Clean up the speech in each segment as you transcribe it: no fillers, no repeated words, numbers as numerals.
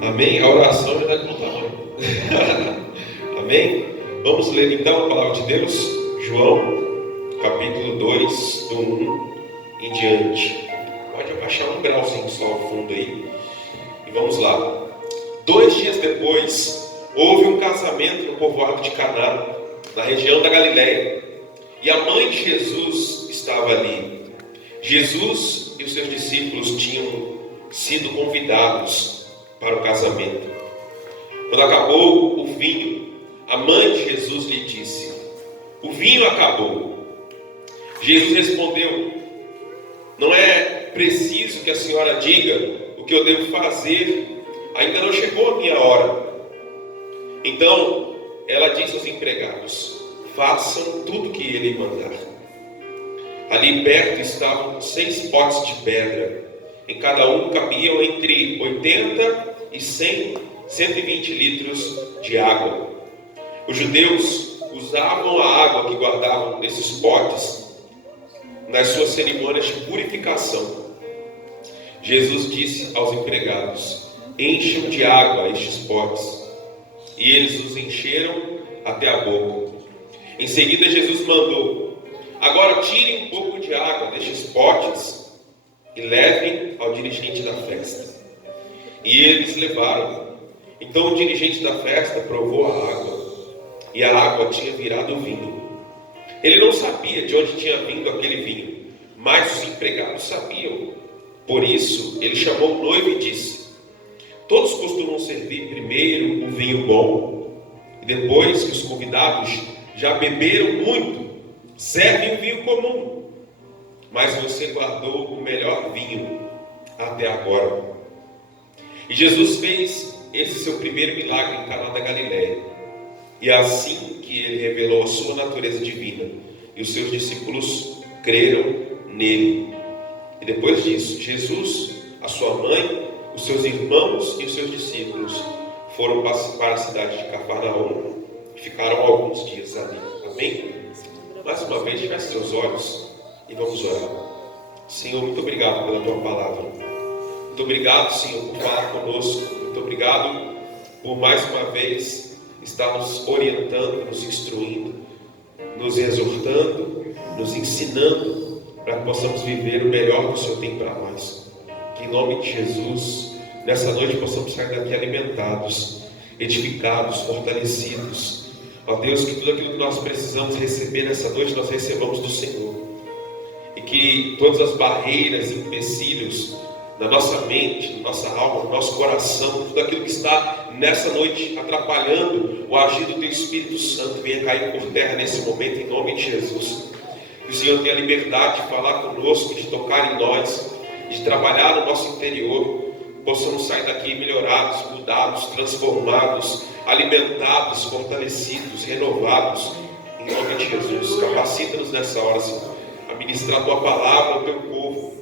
Amém? A oração já dá de bom tamanho. Amém? Vamos ler então a palavra de Deus, João, capítulo 2, do 1 em diante. Pode abaixar um grauzinho só ao fundo aí. E vamos lá. 2 dias depois, houve um casamento no povoado de Caná, na região da Galileia. E a mãe de Jesus estava ali. Jesus e os seus discípulos tinham sido convidados para o casamento. Quando acabou o vinho, a mãe de Jesus lhe disse: "O vinho acabou." Jesus respondeu: "Não é preciso que a senhora diga o que eu devo fazer. Ainda não chegou a minha hora." Então ela disse aos empregados: "Façam tudo o que ele mandar." Ali perto estavam 6 potes de pedra. Em cada um cabiam entre 80 e 120 litros de água. Os judeus usavam a água que guardavam nesses potes nas suas cerimônias de purificação. Jesus disse aos empregados: "Encham de água estes potes." E eles os encheram até a boca. Em seguida Jesus mandou: "Agora tirem um pouco de água destes potes e levem ao dirigente da festa." E eles levaram. Então o dirigente da festa provou a água, e a água tinha virado vinho. Ele não sabia de onde tinha vindo aquele vinho, mas os empregados sabiam. Por isso ele chamou o noivo e disse: "Todos costumam servir primeiro o vinho bom, e depois que os convidados já beberam muito, servem o vinho comum. Mas você guardou o melhor vinho até agora." E Jesus fez esse seu primeiro milagre em Caná da Galileia. E é assim que ele revelou a sua natureza divina, e os seus discípulos creram nele. E depois disso, Jesus, a sua mãe, os seus irmãos e os seus discípulos foram para a cidade de Cafarnaum e ficaram alguns dias ali. Amém? Mais uma vez, feche seus olhos e vamos orar. Senhor, muito obrigado pela tua palavra. Muito obrigado, Senhor, por falar conosco. Muito obrigado por mais uma vez estar nos orientando, nos instruindo, nos exortando, nos ensinando para que possamos viver o melhor que o Senhor tem para nós. Que em nome de Jesus, nessa noite possamos sair daqui alimentados, edificados, fortalecidos. Ó Deus, que tudo aquilo que nós precisamos receber nessa noite, nós recebamos do Senhor. E que todas as barreiras, empecilhos na nossa mente, na nossa alma, no nosso coração, tudo aquilo que está nessa noite atrapalhando o agir do Teu Espírito Santo, venha cair por terra nesse momento, em nome de Jesus. Que o Senhor tenha liberdade de falar conosco, de tocar em nós, de trabalhar no nosso interior. Possamos sair daqui melhorados, mudados, transformados, alimentados, fortalecidos, renovados, em nome de Jesus. Capacita-nos nessa hora, Senhor, a ministrar a Tua palavra ao Teu povo,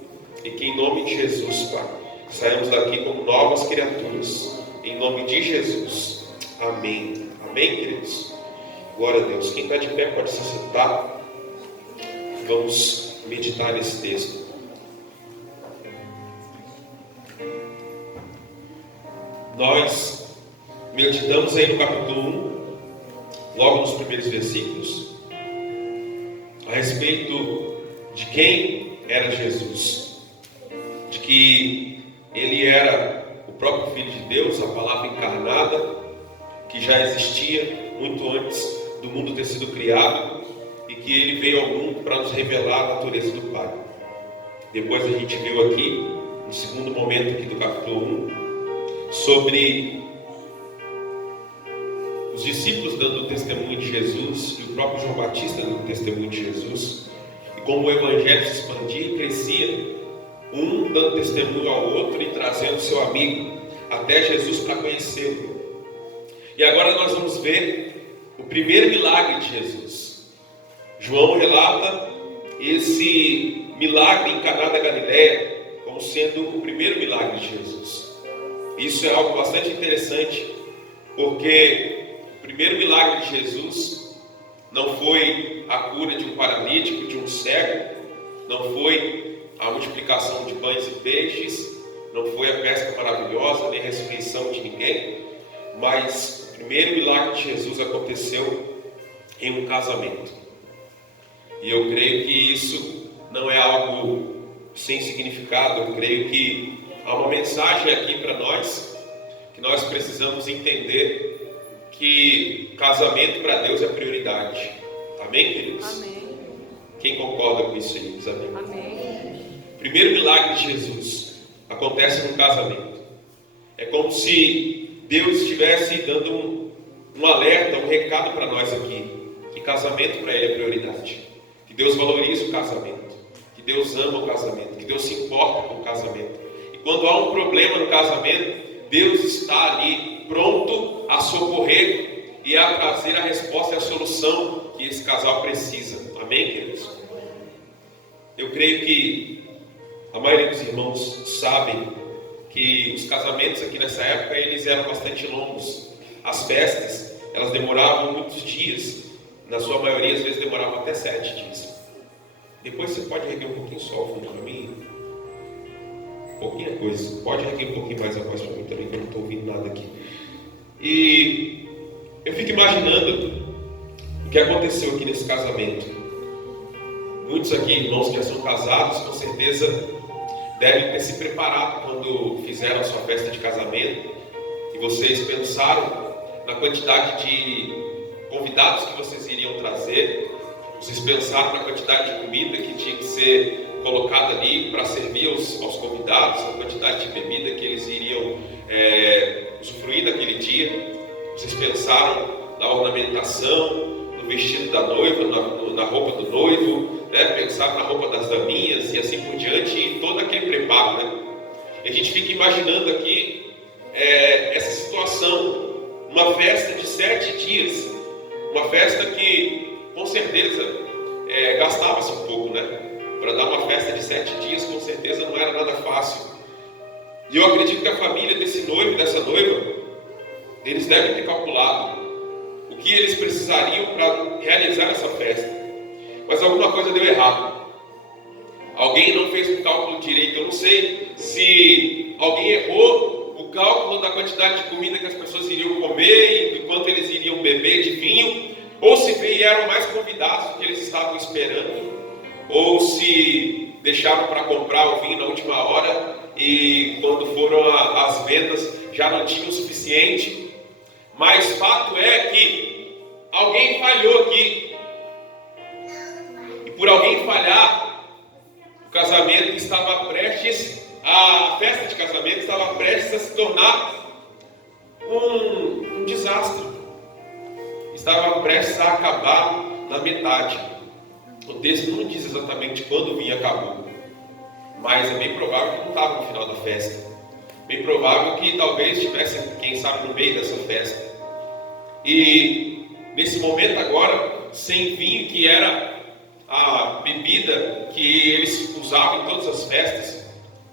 e que em nome de Jesus, Pai, saímos daqui como novas criaturas, em nome de Jesus. Amém. Amém, queridos? Glória a Deus. Quem está de pé pode se sentar. Vamos meditar nesse texto. Nós meditamos aí no capítulo 1, logo nos primeiros versículos, a respeito de quem era Jesus, de que ele era o próprio Filho de Deus, a palavra encarnada, que já existia muito antes do mundo ter sido criado, e que ele veio ao mundo para nos revelar a natureza do Pai. Depois a gente viu aqui, no segundo momento aqui do capítulo 1, sobre os discípulos dando testemunho de Jesus, e o próprio João Batista dando testemunho de Jesus, e como o evangelho se expandia e crescia, um dando testemunho ao outro e trazendo seu amigo até Jesus para conhecê-lo. E agora nós vamos ver o primeiro milagre de Jesus. João relata esse milagre em Caná da Galileia como sendo o primeiro milagre de Jesus. Isso é algo bastante interessante, porque o primeiro milagre de Jesus não foi a cura de um paralítico, de um cego, não foi a multiplicação de pães e peixes, não foi a pesca maravilhosa, nem a ressurreição de ninguém, mas o primeiro milagre de Jesus aconteceu em um casamento. E eu creio que isso não é algo sem significado. Eu creio que há uma mensagem aqui para nós, que nós precisamos entender que casamento para Deus é prioridade. Amém, queridos? Amém. Quem concorda com isso aí? Diz amém. Amém. O primeiro milagre de Jesus acontece num casamento. É como se Deus estivesse dando um alerta, um recado para nós aqui, que casamento para Ele é prioridade, que Deus valoriza o casamento, que Deus ama o casamento, que Deus se importa com o casamento. E quando há um problema no casamento, Deus está ali pronto a socorrer e a trazer a resposta e a solução que esse casal precisa. Amém, queridos? Eu creio que a maioria dos irmãos sabem que os casamentos aqui nessa época, eles eram bastante longos. As festas, elas demoravam muitos dias. Na sua maioria, às vezes, demoravam até 7 dias. Depois você pode erguer um pouquinho só o fundo para mim. Pouquinha coisa. Pode erguer um pouquinho mais a voz para mim também, que eu não estou ouvindo nada aqui. E eu fico imaginando o que aconteceu aqui nesse casamento. Muitos aqui, irmãos que já são casados, com certeza devem ter se preparado quando fizeram a sua festa de casamento. E vocês pensaram na quantidade de convidados que vocês iriam trazer. Vocês pensaram na quantidade de comida que tinha que ser colocada ali para servir aos convidados, a quantidade de bebida que eles iriam usufruir naquele dia. Vocês pensaram na ornamentação, no vestido da noiva, na roupa do noivo, né? Pensaram na roupa das daminhas e assim por diante, e todo aquele preparo, né? E a gente fica imaginando aqui essa situação, uma festa de 7 dias, uma festa que com certeza gastava-se um pouco, né? Para dar uma festa de 7 dias, com certeza não era nada fácil. E eu acredito que a família desse noivo e dessa noiva, eles devem ter calculado o que eles precisariam para realizar essa festa. Mas alguma coisa deu errado. Alguém não fez o cálculo direito. Eu não sei se alguém errou o cálculo da quantidade de comida que as pessoas iriam comer e do quanto eles iriam beber de vinho, ou se vieram mais convidados do que eles estavam esperando, ou se deixaram para comprar o vinho na última hora e quando foram às vendas já não tinham o suficiente. Mas fato é que alguém falhou aqui. E por alguém falhar, o casamento estava prestes, a festa de casamento estava prestes a se tornar um desastre. Estava prestes a acabar na metade. O texto não diz exatamente quando o vinho acabou, mas é bem provável que não estava no final da festa. Bem provável que talvez estivesse, quem sabe, no meio dessa festa. E nesse momento agora, sem vinho, que era a bebida que eles usavam em todas as festas.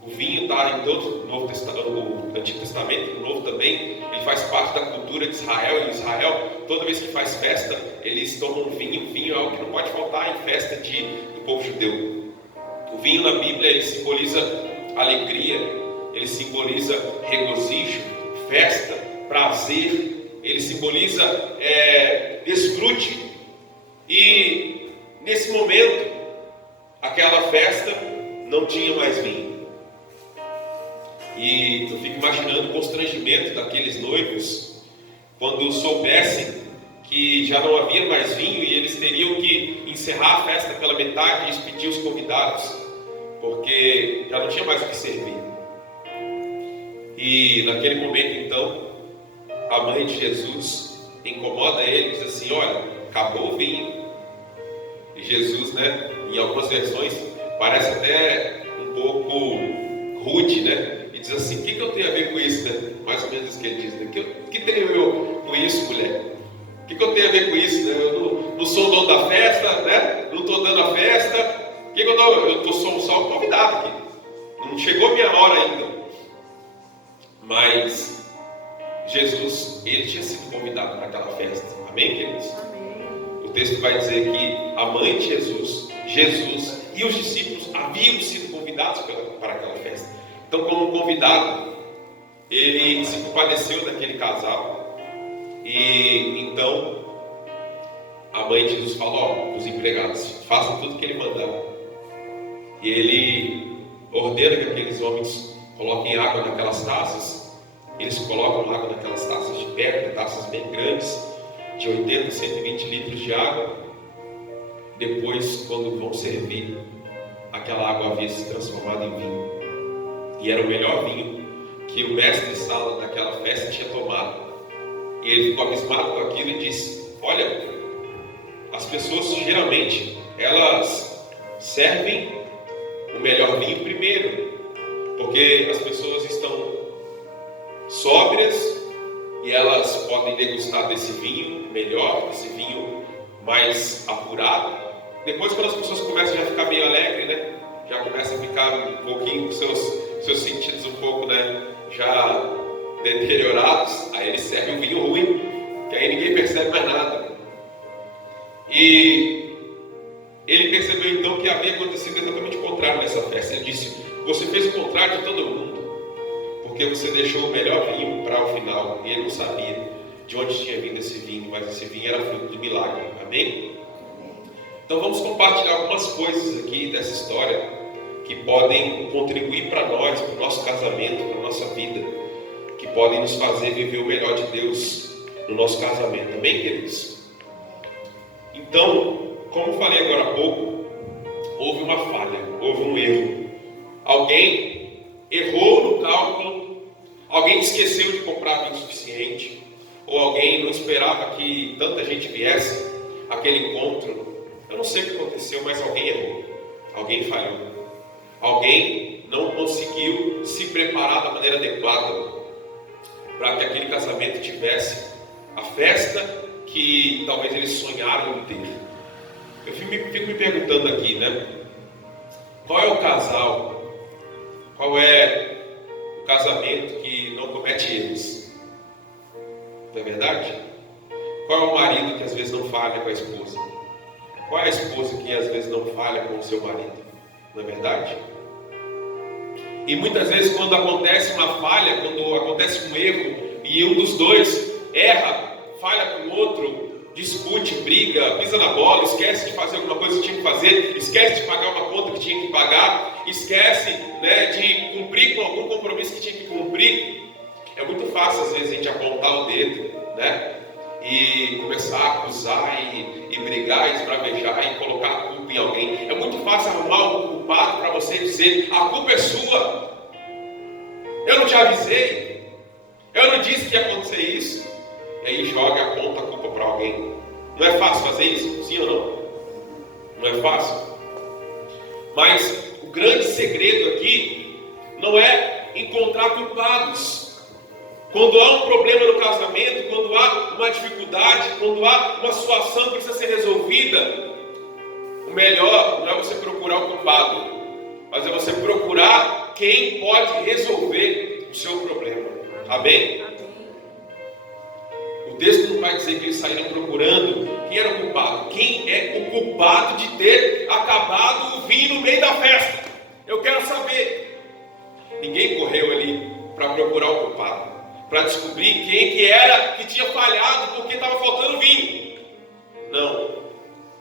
O vinho está em todo o Antigo Testamento, o Novo também. Ele faz parte da cultura de Israel. E Israel, toda vez que faz festa, eles tomam vinho. O vinho é algo que não pode faltar em festa do povo judeu. O vinho na Bíblia, ele simboliza alegria, ele simboliza regozijo, festa, prazer. Ele simboliza desfrute. E nesse momento, aquela festa não tinha mais vinho. E eu fico imaginando o constrangimento daqueles noivos quando soubessem que já não havia mais vinho e eles teriam que encerrar a festa pela metade e despedir os convidados, porque já não tinha mais o que servir. E naquele momento, então, a mãe de Jesus incomoda ele e diz assim: olha, acabou o vinho. E Jesus, né, em algumas versões, parece até um pouco rude, né? E diz assim: o que eu tenho a ver com isso, né? Mais ou menos isso que ele diz, né? O que tenho eu com isso, mulher? O que eu tenho a ver com isso, né? Eu não sou o dono da festa, né? Não estou dando a festa. O que eu dou? Eu sou só um convidado aqui. Não chegou a minha hora ainda. Mas Jesus, ele tinha sido convidado para aquela festa. Amém, queridos? Amém. O texto vai dizer que a mãe de Jesus e os discípulos haviam sido convidados para aquela festa. Então, como convidado, ele se compadeceu daquele casal. E então a mãe de Jesus falou: os empregados, façam tudo que ele mandar. E ele ordena que aqueles homens coloquem água naquelas taças. Eles colocam água naquelas taças de pedra, taças bem grandes, de 80 a 120 litros de água. Depois, quando vão servir, aquela água havia se transformado em vinho. E era o melhor vinho que o mestre-sala daquela festa tinha tomado. E ele ficou abismado com aquilo e disse: olha, as pessoas geralmente elas servem o melhor vinho primeiro, porque as pessoas estão sóbrias e elas podem degustar desse vinho melhor, desse vinho mais apurado. Depois, quando as pessoas começam a ficar meio alegres, né, já começam a ficar um pouquinho com seus sentidos um pouco, né, já deteriorados, aí eles servem um vinho ruim, que aí ninguém percebe mais nada. E ele percebeu então que havia acontecido exatamente o contrário nessa festa. Ele disse: você fez o contrário de todo mundo, porque você deixou o melhor vinho para o final. E ele não sabia de onde tinha vindo esse vinho, mas esse vinho era fruto do milagre. Amém? Então vamos compartilhar algumas coisas aqui dessa história que podem contribuir para nós, para o nosso casamento, para a nossa vida, que podem nos fazer viver o melhor de Deus no nosso casamento. Amém, queridos? Então, como falei agora há pouco, houve uma falha, houve um erro. Alguém errou no cálculo, alguém esqueceu de comprar vinho suficiente, ou alguém não esperava que tanta gente viesse àquele encontro. Eu não sei o que aconteceu, mas alguém errou, alguém falhou, alguém não conseguiu se preparar da maneira adequada para que aquele casamento tivesse a festa que talvez eles sonharam em ter. Eu fico me perguntando aqui, né? Qual é o casal, qual é o casamento que não comete erros? Não é verdade? Qual é o marido que às vezes não falha com a esposa? Qual é a esposa que às vezes não falha com o seu marido? Não é verdade? E muitas vezes quando acontece uma falha, quando acontece um erro e um dos dois erra, falha com o outro, discute, briga, pisa na bola, esquece de fazer alguma coisa que tinha que fazer, esquece de pagar uma conta que tinha que pagar, esquece, né, de cumprir com algum compromisso que tinha que cumprir. É muito fácil às vezes a gente apontar o dedo, né, e começar a acusar e brigar, e esbravejar e colocar a culpa em alguém. É muito fácil arrumar um culpado para você dizer: a culpa é sua, eu não te avisei, eu não disse que ia acontecer isso. E aí joga, aponta a culpa para alguém. Não é fácil fazer isso? Sim ou não? Não é fácil? Mas o grande segredo aqui não é encontrar culpados. Quando há um problema no casamento, quando há uma dificuldade, quando há uma situação que precisa ser resolvida, o melhor não é você procurar o culpado, mas é você procurar quem pode resolver o seu problema. Amém? O texto não vai dizer que eles saíram procurando quem era o culpado. Quem é o culpado de ter acabado o vinho no meio da festa? Eu quero saber. Ninguém correu ali para procurar o culpado, para descobrir quem que era que tinha falhado porque estava faltando vinho. Não.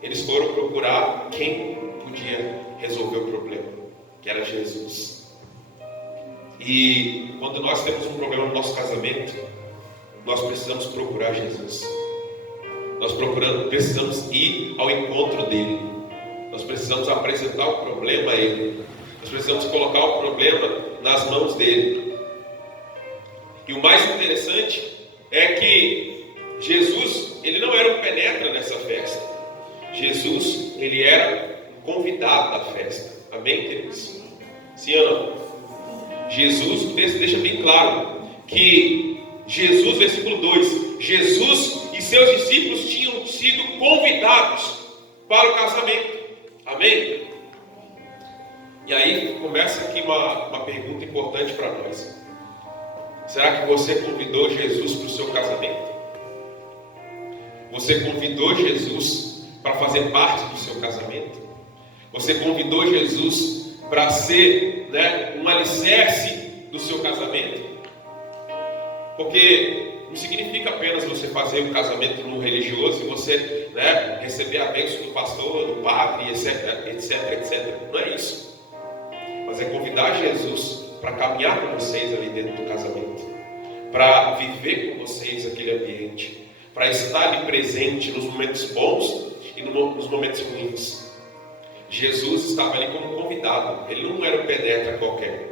Eles foram procurar quem podia resolver o problema, que era Jesus. E quando nós temos um problema no nosso casamento, nós precisamos procurar Jesus. Nós precisamos ir ao encontro dele. Nós precisamos apresentar o problema a ele. Nós precisamos colocar o problema nas mãos dele. E o mais interessante é que Jesus, ele não era um penetra nessa festa. Jesus, ele era um convidado da festa. Amém, queridos? Sim ou não? Jesus, o texto deixa bem claro que Jesus, versículo 2, Jesus e seus discípulos tinham sido convidados para o casamento. Amém? E aí começa aqui uma pergunta importante para nós. Será que você convidou Jesus para o seu casamento? Você convidou Jesus para fazer parte do seu casamento? Você convidou Jesus para ser, né, um alicerce do seu casamento. Porque não significa apenas você fazer um casamento no religioso e você, receber a bênção do pastor, do padre, etc, etc, etc. Não é isso. Mas é convidar Jesus para caminhar com vocês ali dentro do casamento, para viver com vocês aquele ambiente, para estar ali presente nos momentos bons e nos momentos ruins. Jesus estava ali como convidado, ele não era um penetra qualquer.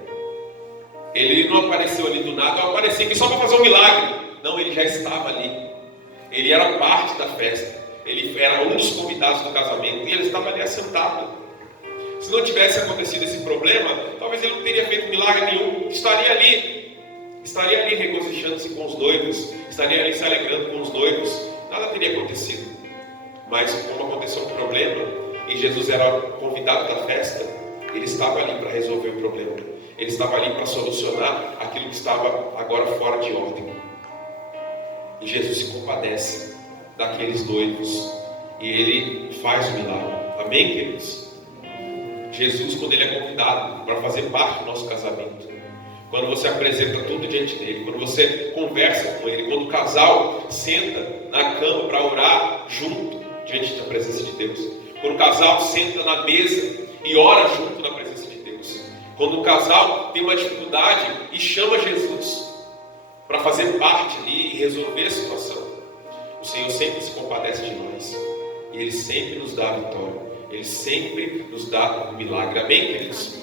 Ele não apareceu ali do nada, eu apareci aqui só para fazer um milagre. Não, ele já estava ali. Ele era parte da festa. Ele era um dos convidados do casamento e ele estava ali assentado. Se não tivesse acontecido esse problema, talvez ele não teria feito milagre nenhum. Estaria ali regozijando-se com os noivos, estaria ali se alegrando com os noivos. Nada teria acontecido. Mas como aconteceu um problema e Jesus era convidado da festa, ele estava ali para resolver o problema. Ele estava ali para solucionar aquilo que estava agora fora de ordem. E Jesus se compadece daqueles noivos e ele faz o milagre. Amém, queridos? Jesus, quando ele é convidado para fazer parte do nosso casamento, quando você apresenta tudo diante dele, quando você conversa com ele, quando o casal senta na cama para orar junto diante da presença de Deus, quando o casal senta na mesa e ora junto na presença de Deus, quando o casal tem uma dificuldade e chama Jesus para fazer parte ali e resolver a situação, o Senhor sempre se compadece de nós e Ele sempre nos dá a vitória, Ele sempre nos dá um milagre. Amém, queridos?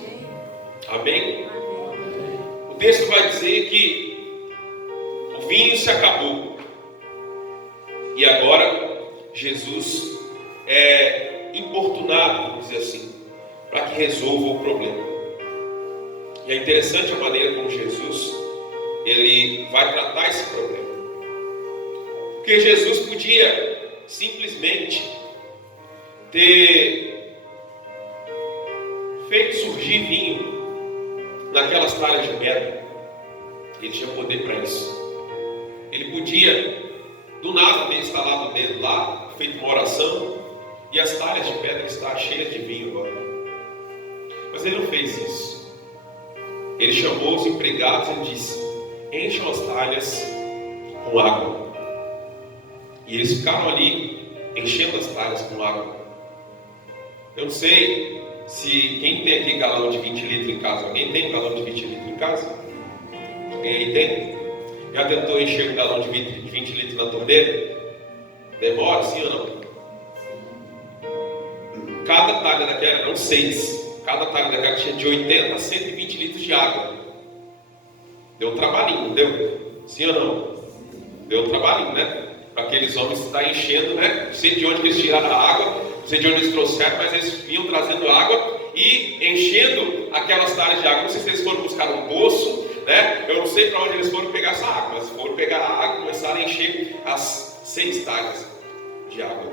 Amém? O texto vai dizer que o vinho se acabou e agora Jesus é importunado, vamos dizer assim, para que resolva o problema. E é interessante a maneira como Jesus ele vai tratar esse problema. Porque Jesus podia simplesmente ter feito surgir vinho naquelas talhas de pedra. Ele tinha poder para isso. Ele podia, do nada, ter instalado o dedo lá, feito uma oração, e as talhas de pedra estavam cheias de vinho agora. Mas ele não fez isso. Ele chamou os empregados e disse: encham as talhas com água. E eles ficaram ali enchendo as talhas com água. Eu não sei se quem tem aqui galão de 20 litros em casa. Alguém tem galão de 20 litros em casa? Alguém aí tem? Já tentou encher um galão de 20 litros na torneira? Demora sim ou não? Cada talha daquela, eram 6. Cada talha daquela tinha de 80 a 120 litros de água. Deu um trabalhinho, não deu? Sim ou não? Deu um trabalhinho, né? Para aqueles homens estar enchendo, né? Não sei de onde eles tiraram a água, não sei de onde eles trouxeram, mas eles vinham trazendo água e enchendo aquelas talhas de água. Não sei se eles foram buscar um poço, né? Eu não sei para onde eles foram pegar essa água, mas foram pegar a água e começaram a encher as 6 talhas de água.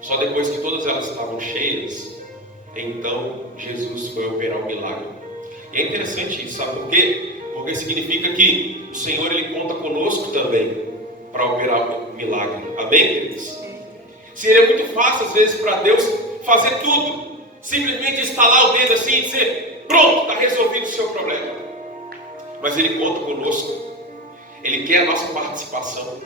Só depois que todas elas estavam cheias, então Jesus foi operar o milagre. E é interessante isso, sabe por quê? Porque significa que o Senhor ele conta conosco também para operar o milagre. Amém, queridos? Seria muito fácil às vezes para Deus fazer tudo, simplesmente instalar o dedo assim e dizer: pronto, está resolvido o seu problema. Mas Ele conta conosco. Ele quer a nossa participação.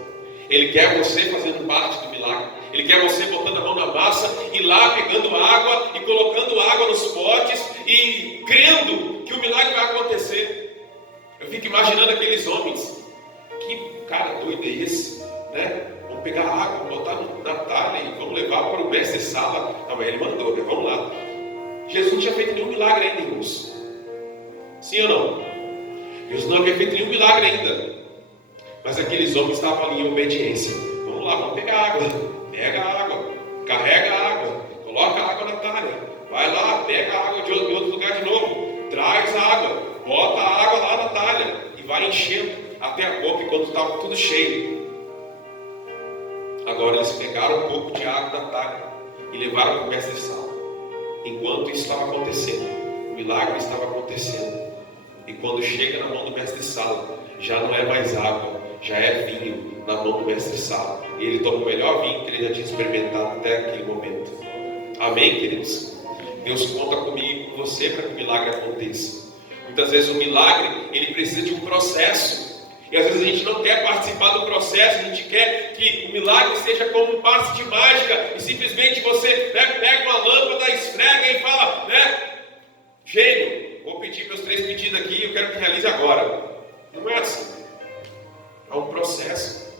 Ele quer você fazendo parte do milagre. Ele quer você botando a mão na massa e lá pegando água e colocando água nos potes e crendo que o milagre vai acontecer. Eu fico imaginando aqueles homens. Que cara doido é esse, né? Vamos pegar água, botar na talha e vamos levar para o mestre sala. Não, mas ele mandou, né? Vamos lá. Jesus não tinha feito nenhum milagre ainda, irmãos. Sim ou não? Jesus não havia feito nenhum milagre ainda. Mas aqueles homens estavam ali em obediência. Vamos lá, vamos pegar água. Pega a água, carrega a água, coloca a água na talha. Vai lá, pega a água de outro lugar de novo. Traz a água, bota a água lá na talha e vai enchendo até a boca, enquanto estava tudo cheio. Agora eles pegaram um pouco de água da talha e levaram para o mestre de sala. Enquanto isso estava acontecendo, o milagre estava acontecendo. E quando chega na mão do mestre de sala, já não é mais água, já é vinho na mão do mestre de sala. E ele toma o melhor vinho que ele já tinha experimentado até aquele momento. Amém, queridos? Deus conta comigo e com você para que o milagre aconteça. O Muitas vezes o milagre, ele precisa de um processo. E às vezes a gente não quer participar do processo, a gente quer que o milagre seja como um passe de mágica, e simplesmente você, né, pega uma lâmpada, esfrega e fala, né, gênio, vou pedir meus 3 pedidos aqui, eu quero que realize agora. Não é assim. É um processo.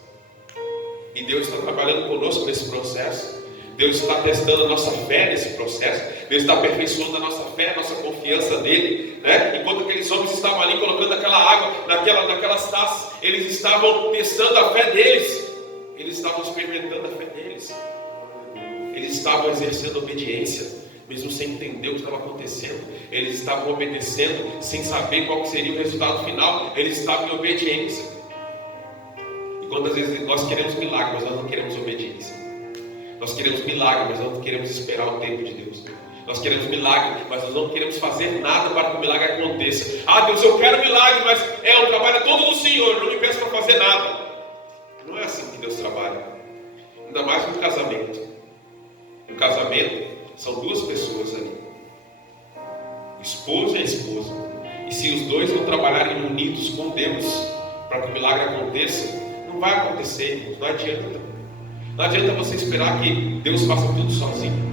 E Deus está trabalhando conosco nesse processo. Deus está testando a nossa fé nesse processo. Deus está aperfeiçoando a nossa fé, a nossa confiança nele, né? Enquanto aqueles homens estavam ali colocando aquela água naquelas taças, eles estavam testando a fé deles. Eles estavam experimentando a fé deles. Eles estavam exercendo obediência, mesmo sem entender o que estava acontecendo. Eles estavam obedecendo sem saber qual seria o resultado final. Eles estavam em obediência. E quantas vezes nós queremos milagre, mas nós não queremos obediência. Nós queremos milagre, mas nós não queremos esperar o tempo de Deus. Nós queremos milagre, mas nós não queremos fazer nada para que o milagre aconteça. Ah, Deus, eu quero milagre, mas o trabalho é todo do Senhor, não me peça para fazer nada. Não é assim que Deus trabalha. Ainda mais no casamento. No casamento, são 2 pessoas ali. O esposo e a esposa. E se os dois não trabalharem unidos com Deus, para que o milagre aconteça, não vai acontecer, irmãos, não adianta. Não adianta você esperar que Deus faça tudo sozinho.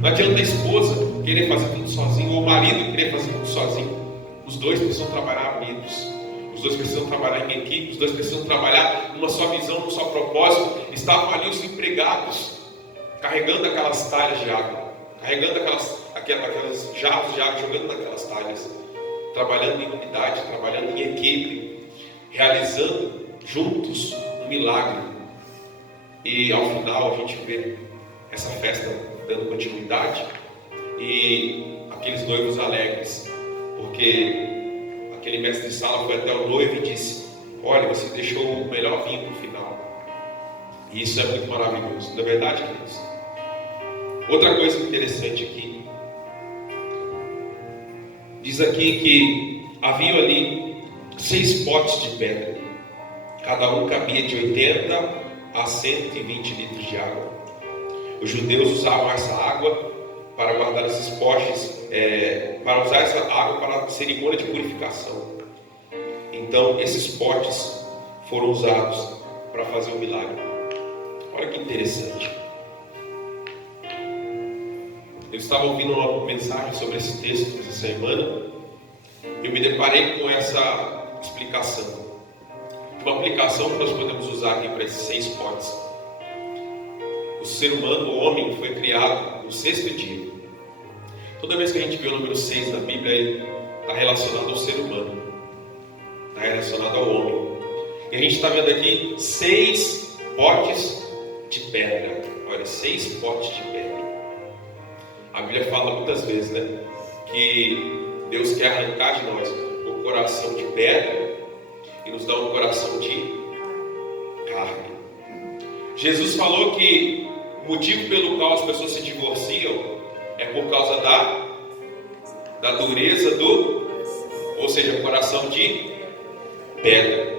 Não adianta a esposa querer fazer tudo sozinho, ou o marido querer fazer tudo sozinho. Os dois precisam trabalhar unidos. Os dois precisam trabalhar em equipe. Os dois precisam trabalhar numa só visão, num só propósito. Estavam ali os empregados, carregando aquelas talhas de água, carregando aquelas jarros de água, jogando naquelas talhas, trabalhando em unidade, trabalhando em equipe, realizando juntos um milagre. E ao final a gente vê essa festa dando continuidade e aqueles noivos alegres, porque aquele mestre de sala foi até o noivo e disse: olha, você deixou o melhor vinho para o final. E isso é muito maravilhoso, não é verdade, queridos? Outra coisa interessante aqui, diz aqui que havia ali 6 potes de pedra, cada um cabia de 80 a 120 litros de água. Os judeus usavam essa água para guardar esses potes, para usar essa água para a cerimônia de purificação. Então esses potes foram usados para fazer o milagre. Olha que interessante. Eu estava ouvindo uma mensagem sobre esse texto essa semana. Eu me deparei com essa explicação. Uma aplicação que nós podemos usar aqui para esses 6 potes. O ser humano, o homem, foi criado no 6º dia. Toda vez que a gente vê o número 6 na Bíblia, ele está relacionado ao ser humano, está relacionado ao homem. E a gente está vendo aqui 6 potes de pedra. Olha, 6 potes de pedra. A Bíblia fala muitas vezes, né, que Deus quer arrancar de nós o coração de pedra e nos dá um coração de carne. Jesus falou que o motivo pelo qual as pessoas se divorciam é por causa da dureza ou seja, coração de pedra.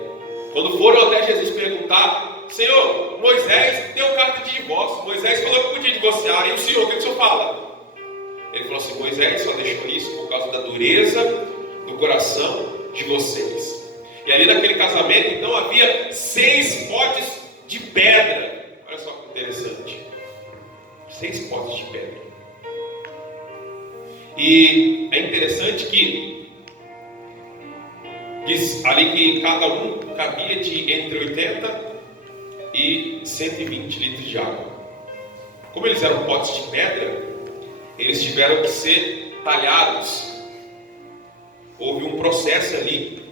Quando foram até Jesus perguntar: Senhor, Moisés deu carta de divórcio, Moisés falou que podia divorciar, e o Senhor, o que o Senhor fala? Ele falou assim: Moisés só deixou isso por causa da dureza do coração de vocês. E ali naquele casamento, então, havia 6 potes de pedra. Olha só que interessante. 6 potes de pedra. E é interessante que diz ali que cada um cabia de entre 80 e 120 litros de água. Como eles eram potes de pedra, eles tiveram que ser talhados. Houve um processo ali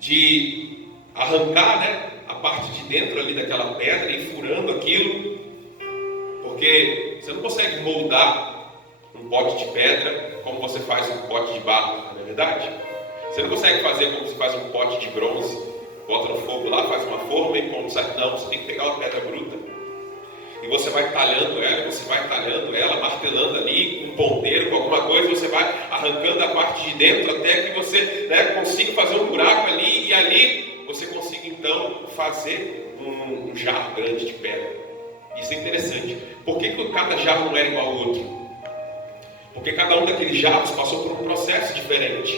de arrancar, né, a parte de dentro ali daquela pedra e furando aquilo, porque você não consegue moldar um pote de pedra como você faz um pote de barro, não é verdade? Você não consegue fazer como você faz um pote de bronze, bota no fogo lá, faz uma forma e como sai. Não, você tem que pegar uma pedra bruta e você vai talhando ela, martelando ali com um ponteiro, com alguma coisa, você vai arrancando a parte de dentro até que você, né, consiga fazer um buraco ali, e ali você consiga então fazer um jarro grande de pedra. Isso é interessante. Por que cada jarro não era igual ao outro? Porque cada um daqueles jarros passou por um processo diferente.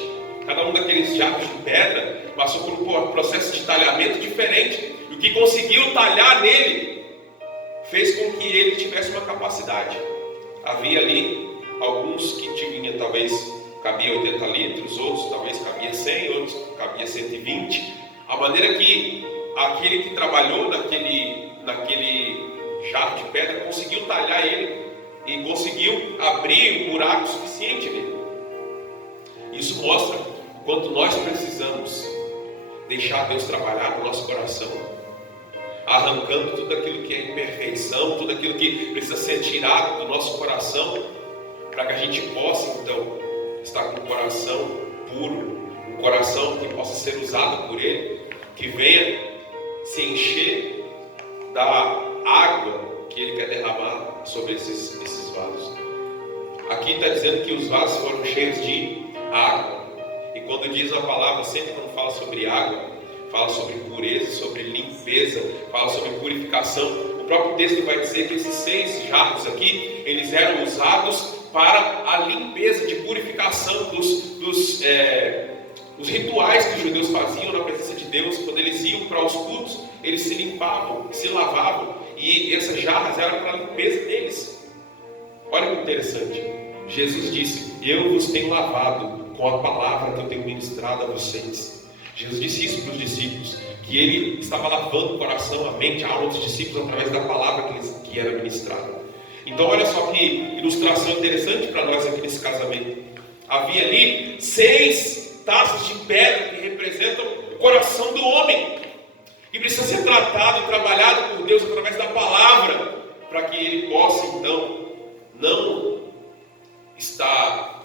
cada um daqueles jarros de pedra passou por um processo de talhamento diferente. E o que conseguiu talhar nele fez com que ele tivesse uma capacidade. Havia ali alguns que tinham, talvez cabia 80 litros, outros talvez cabia 100, outros cabia 120. A maneira que aquele que trabalhou naquele jarro de pedra conseguiu talhar ele e conseguiu abrir um buraco suficiente nele. Isso mostra o quanto nós precisamos deixar Deus trabalhar no nosso coração, arrancando tudo aquilo que é imperfeição, tudo aquilo que precisa ser tirado do nosso coração, para que a gente possa então estar com o coração puro, um coração que possa ser usado por Ele, que venha se encher da água que Ele quer derramar sobre esses vasos. Aqui está dizendo que os vasos foram cheios de água. E quando diz a palavra, sempre quando fala sobre água, fala sobre pureza, sobre limpeza, fala sobre purificação. O próprio texto vai dizer que esses 6 jarros aqui, eles eram usados para a limpeza, de purificação dos rituais que os judeus faziam na presença de Deus. Quando eles iam para os cultos, eles se limpavam, se lavavam, e essas jarras eram para a limpeza deles. Olha que interessante. Jesus disse: eu vos tenho lavado com a palavra que eu tenho ministrado a vocês. Jesus disse isso para os discípulos, que Ele estava lavando o coração, a mente, a alma dos discípulos através da palavra que era ministrada. Então olha só que ilustração interessante para nós aqui nesse casamento. Havia ali 6 taças de pedra que representam o coração do homem, que precisa ser tratado e trabalhado por Deus através da palavra, para que ele possa então não estar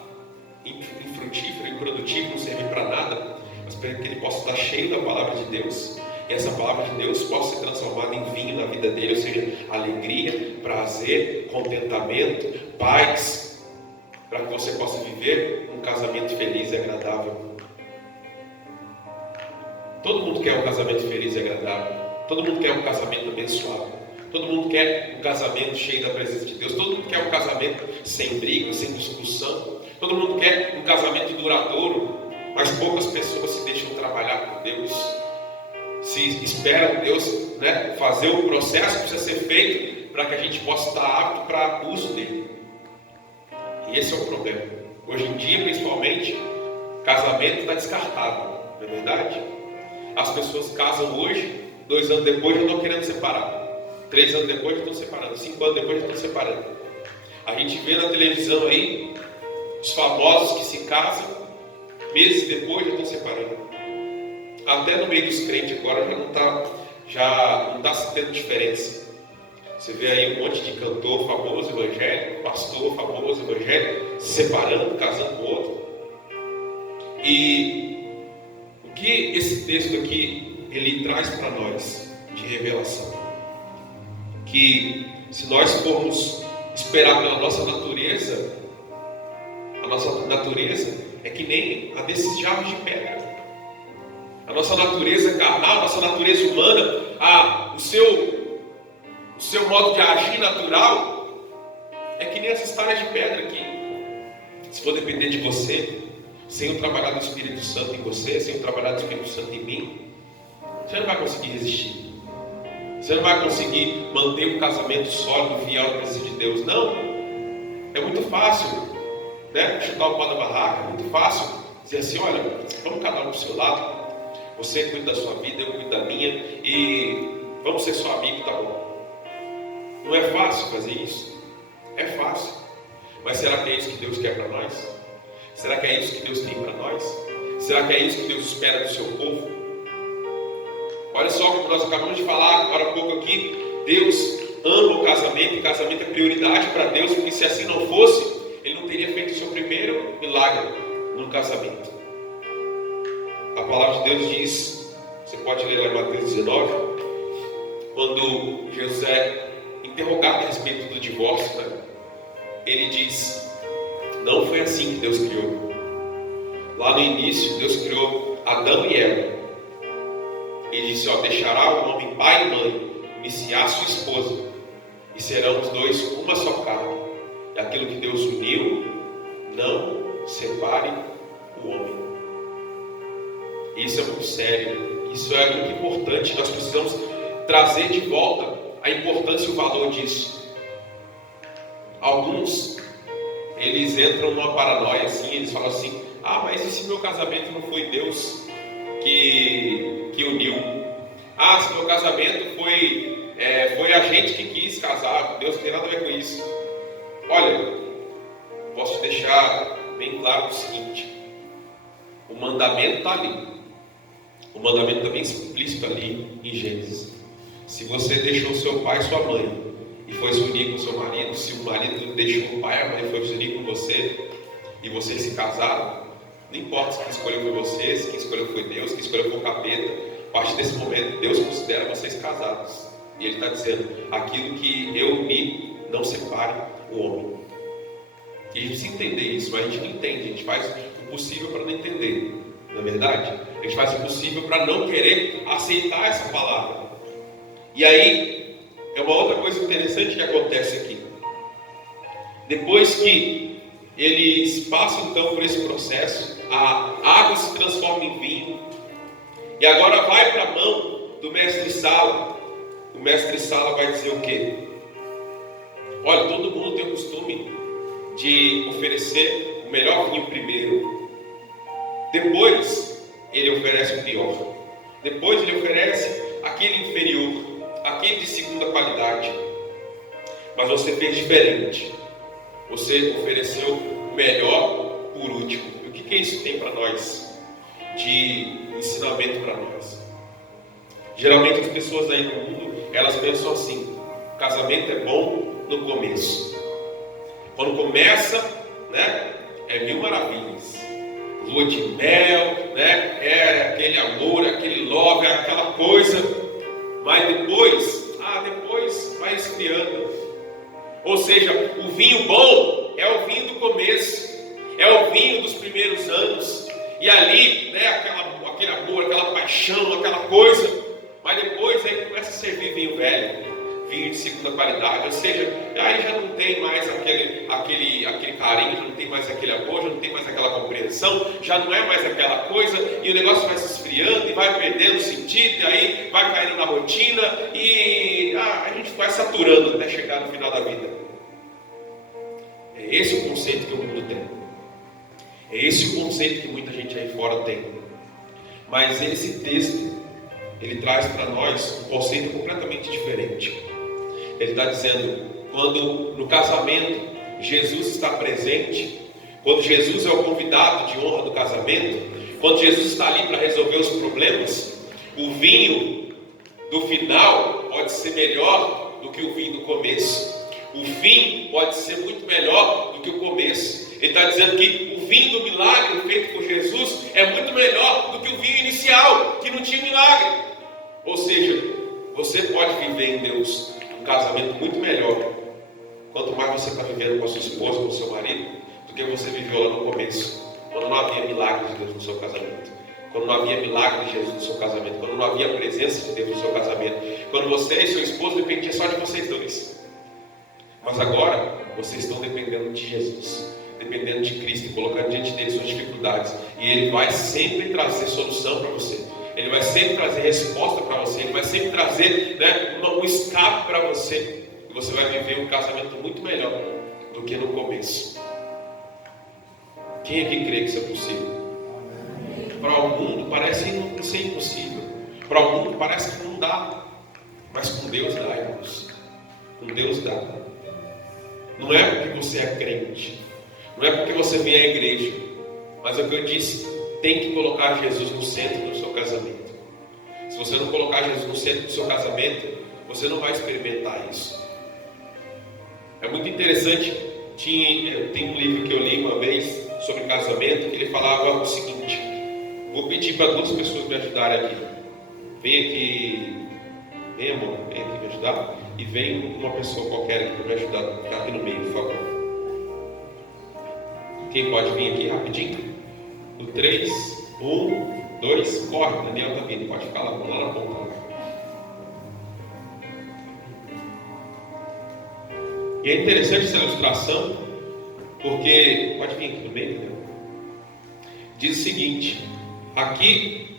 infrutífero, improdutivo, não servir para nada, mas para que ele possa estar cheio da palavra de Deus, e essa palavra de Deus possa ser transformada em vinho na vida dele, ou seja, alegria, prazer, contentamento, paz, para que você possa viver um casamento feliz e agradável. Todo mundo quer um casamento feliz e agradável, todo mundo quer um casamento abençoado, todo mundo quer um casamento cheio da presença de Deus, todo mundo quer um casamento sem briga, sem discussão, todo mundo quer um casamento duradouro, mas poucas pessoas se deixam trabalhar por Deus, se esperam Deus, fazer o processo que precisa ser feito para que a gente possa estar apto para o uso dele. E esse é o problema. Hoje em dia, principalmente, casamento está descartado, não é verdade? As pessoas casam hoje, 2 anos depois já estão querendo separar, 3 anos depois já estão separando, 5 anos depois já estão separando. A gente vê na televisão aí os famosos que se casam, meses depois já estão separando. Até no meio dos crentes agora já não está se tendo diferença. Você vê aí um monte de cantor famoso evangélico, pastor famoso evangélico, se separando, casando com outro. E o que esse texto aqui ele traz para nós de revelação? Que se nós formos esperar pela nossa natureza, a nossa natureza é que nem a desses jarros de pedra. A nossa natureza carnal, a nossa natureza humana, o seu modo de agir natural é que nem essas talhas de pedra aqui. Se for depender de você, sem o trabalhar do Espírito Santo em você, sem o trabalhar do Espírito Santo em mim, você não vai conseguir resistir. Você não vai conseguir manter um casamento sólido, fiel à presença de Deus. Não. É muito fácil, chutar o pau da barraca. É muito fácil dizer assim: olha, vamos cada um para o seu lado. Você cuida da sua vida, eu cuido da minha, e vamos ser só amigos, tá bom? Não é fácil fazer isso? É fácil. Mas será que é isso que Deus quer para nós? Será que é isso que Deus tem para nós? Será que é isso que Deus espera do seu povo? Olha só, como nós acabamos de falar agora há pouco aqui, Deus ama o casamento, e casamento é prioridade para Deus, porque se assim não fosse, Ele não teria feito o seu primeiro milagre no casamento. A palavra de Deus diz, você pode ler lá em Mateus 19, quando Jesus é interrogado a respeito do divórcio, ele diz: não foi assim que Deus criou. Lá no início, Deus criou Adão e Eva. Ele disse: deixará o homem pai e mãe, iniciar sua esposa, e serão os dois uma só carne. E aquilo que Deus uniu, não separe o homem. Isso é muito sério, isso é muito importante. Nós precisamos trazer de volta a importância e o valor disso. Alguns, eles entram numa paranoia assim, eles falam assim: ah, mas e se meu casamento não foi Deus que uniu? Ah, se meu casamento foi a gente que quis casar, Deus não tem nada a ver com isso. Olha, posso te deixar bem claro o seguinte: o mandamento está ali. O mandamento está bem explícito ali em Gênesis. Se você deixou seu pai e sua mãe e foi se unir com seu marido, se o marido deixou o pai e a mãe e foi se unir com você e vocês se casaram, não importa se quem escolheu foi você, se quem escolheu foi Deus, quem escolheu foi o capeta, a partir desse momento Deus considera vocês casados. E Ele está dizendo: aquilo que eu uni, não separe o homem. E a gente precisa entender isso, mas a gente não entende, a gente faz o possível para não entender, não é verdade? A gente faz o possível para não querer aceitar essa palavra. E aí, é uma outra coisa interessante que acontece aqui. Depois que eles passam então por esse processo, a água se transforma em vinho, e agora vai para a mão do mestre-sala. O mestre-sala vai dizer o quê? Olha, todo mundo tem o costume de oferecer o melhor vinho primeiro. Depois, ele oferece o pior. Depois, ele oferece aquele inferior, aquele de segunda qualidade. Mas você fez diferente. Você ofereceu o melhor por último. E o que isso tem para nós? De ensinamento para nós. Geralmente as pessoas aí no mundo, elas pensam assim: o casamento é bom no começo. Quando começa, né, é mil maravilhas. Lua de mel, né, é aquele amor, aquele love, aquela coisa. Mas depois vai esfriando. Ou seja, o vinho bom é o vinho do começo, é o vinho dos primeiros anos. E ali, né, aquele amor, aquela paixão, aquela coisa. Mas depois aí começa a servir vinho velho, vinho de segunda qualidade. Ou seja, aí já não tem mais aquele carinho, já não tem mais aquele amor, já não tem mais aquela compreensão, já não é mais aquela coisa, e o negócio vai se esfriando e vai perdendo sentido, e aí vai caindo na rotina, e a gente vai saturando até chegar no final da vida. É esse o conceito que o mundo tem. É esse o conceito que muita gente aí fora tem. Mas esse texto, ele traz para nós um conceito completamente diferente. Ele está dizendo: quando no casamento Jesus está presente, quando Jesus é o convidado de honra do casamento, quando Jesus está ali para resolver os problemas, o vinho do final pode ser melhor do que o vinho do começo. O fim pode ser muito melhor do que o começo. Ele está dizendo que o vinho do milagre feito por Jesus é muito melhor do que o vinho inicial, que não tinha milagre. Ou seja, você pode viver em Deus um casamento muito melhor, quanto mais você está vivendo com a sua esposa, com o seu marido, do que você viveu lá no começo, quando não havia milagre de Deus no seu casamento, quando não havia milagre de Jesus no seu casamento, quando não havia presença de Deus no seu casamento, quando você e seu esposo dependiam só de vocês dois. Mas agora, vocês estão dependendo de Jesus, dependendo de Cristo, e colocando diante dele suas dificuldades, e Ele vai sempre trazer solução para você. Ele vai sempre trazer resposta para você. Ele vai sempre trazer, né, um escape para você. E você vai viver um casamento muito melhor do que no começo. Quem aqui crê que isso é possível? Para o mundo parece ser impossível. Para o mundo parece que não dá. Mas com Deus dá, irmãos. Com Deus dá. Não é porque você é crente. Não é porque você vem à igreja. Mas é o que eu disse. Tem que colocar Jesus no centro do seu casamento. Se você não colocar Jesus no centro do seu casamento, você não vai experimentar isso. É muito interessante. Tem um livro que eu li uma vez sobre casamento, que ele falava o seguinte: vou pedir para duas pessoas me ajudarem aqui. Vem amor, vem aqui me ajudar. E vem uma pessoa qualquer aqui para me ajudar. Ficar aqui no meio, por favor. Quem pode vir aqui rapidinho? No 3, 1, 2, corre. Daniel está vindo, pode ficar lá na ponta. E é interessante essa ilustração, porque pode vir aqui no meio, né? Diz o seguinte: aqui